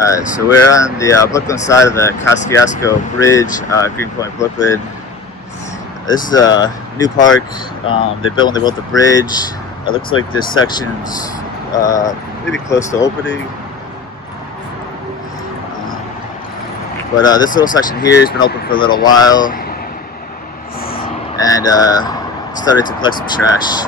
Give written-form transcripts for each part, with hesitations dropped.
So we're on the Brooklyn side of the Koscuiuszko Bridge, Greenpoint, Brooklyn. This is a new park they built when they built the bridge. It looks like this section's maybe close to opening. But this little section here has been open for a little while and started to collect some trash.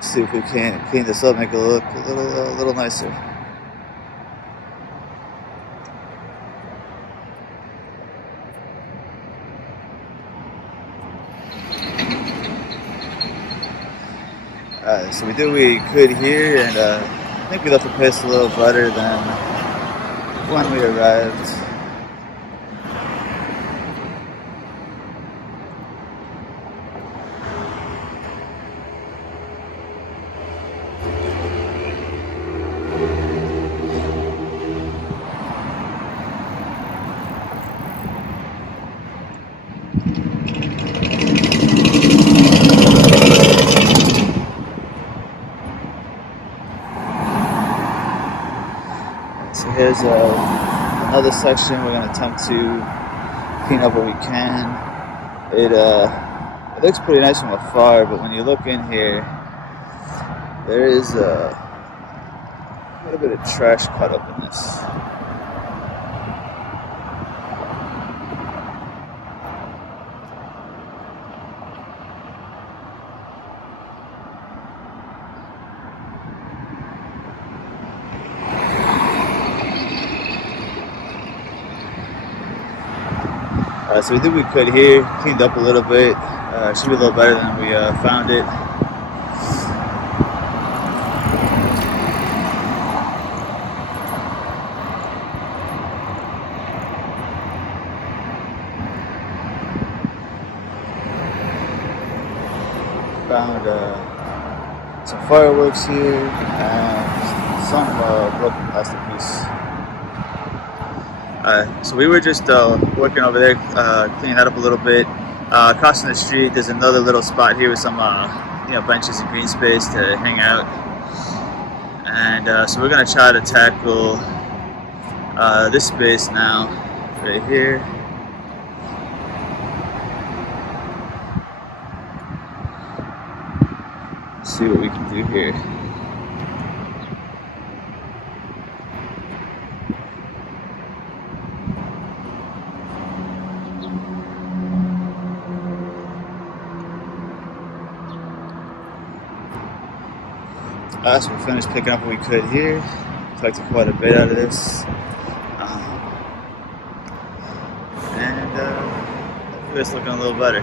See if we can clean this up, make it look a little nicer. So we did what we could here, and I think we left the place a little better than when we arrived. So here's another section we're going to attempt to clean up what we can. It looks pretty nice from afar, but when you look in here, there is a little bit of trash caught up in this. So we did what we could here, cleaned up a little bit. Should be a little better than we found it. Found some fireworks here and some broken plastic piece. So we were just working over there, cleaning that up a little bit. Crossing the street, there's another little spot here with some benches and green space to hang out. And so we're gonna try to tackle this space now, right here. Let's see what we can do here. So we finished picking up what we could here. Collected quite a bit out of this. And it's looking a little better.